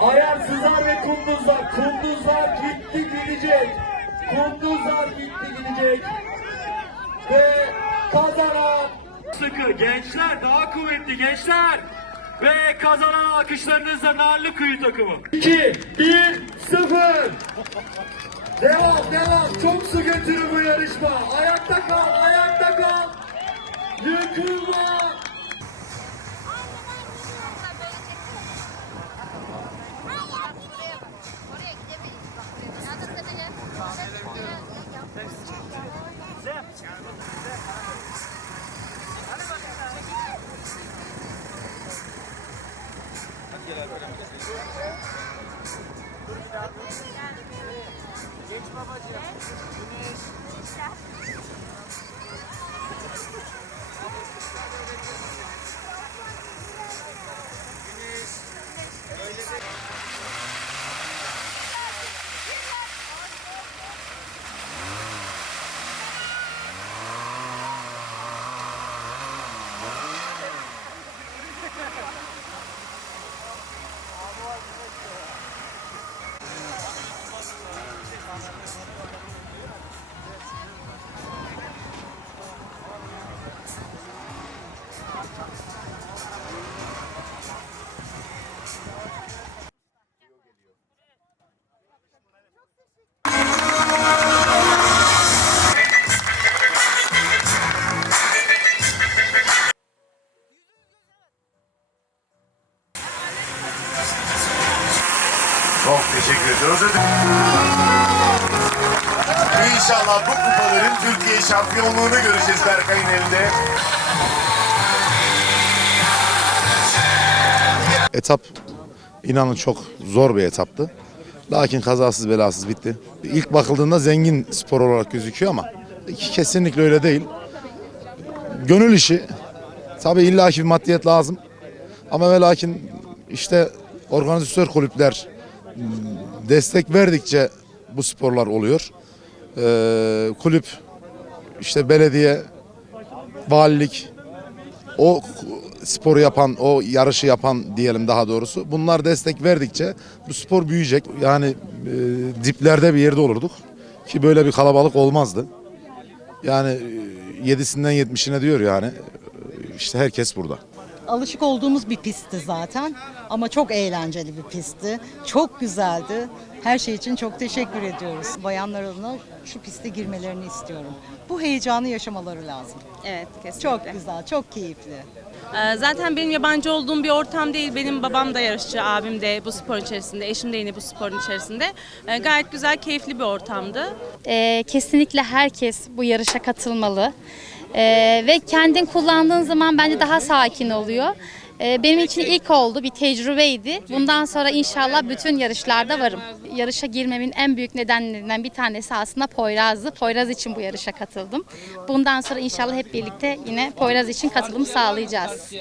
Ayarsızlar ve kunduzlar. Kunduzlar gitti gidecek. Kunduzlar gitti gidecek. Ve kazanan sıkı gençler daha kuvvetli gençler. Ve kazanan alkışlarınızla Narlı Kıyı takımı. 2, 1, 0. devam devam. Çok sıkıntılı bu yarışma. Ayarsızlar. Yıkılma. Oraya gidemeyiz. Çok teşekkür ediyoruz. İnşallah bu kupaların Türkiye şampiyonluğunu göreceğiz Berkay'ın elinde. Etap inanın çok zor bir etaptı. Lakin kazasız belasız bitti. İlk bakıldığında zengin spor olarak gözüküyor ama kesinlikle öyle değil. Gönül işi. Tabii illaki bir maddiyet lazım. Ama ve lakin işte organizatör kulüpler m, destek verdikçe bu sporlar oluyor. Ee, kulüp, işte belediye, valilik, o sporu yapan, o yarışı yapan diyelim daha doğrusu. Bunlar destek verdikçe bu spor büyüyecek. Yani e, diplerde bir yerde olurduk ki böyle bir kalabalık olmazdı. Yani e, yedisinden yetmişine diyor yani. E, işte herkes burada. Alışık olduğumuz bir pistti zaten ama çok eğlenceli bir pistti. Çok güzeldi. Her şey için çok teşekkür ediyoruz. Bayanlar adına şu piste girmelerini istiyorum. Bu heyecanı yaşamaları lazım. Evet kesinlikle. Çok güzel, çok keyifli. Ee, Zaten benim yabancı olduğum bir ortam değil. Benim babam da yarışçı, abim de bu spor içerisinde, eşim de yine bu sporun içerisinde. Ee, Gayet güzel, keyifli bir ortamdı. Ee, kesinlikle herkes bu yarışa katılmalı. Ee, ve kendin kullandığın zaman bence daha sakin oluyor. Ee, benim için ilk oldu, bir tecrübeydi. Bundan sonra inşallah bütün yarışlarda varım. Yarışa girmemin en büyük nedenlerinden bir tanesi aslında Poyraz'dı. Poyraz için bu yarışa katıldım. Bundan sonra inşallah hep birlikte yine Poyraz için katılım sağlayacağız.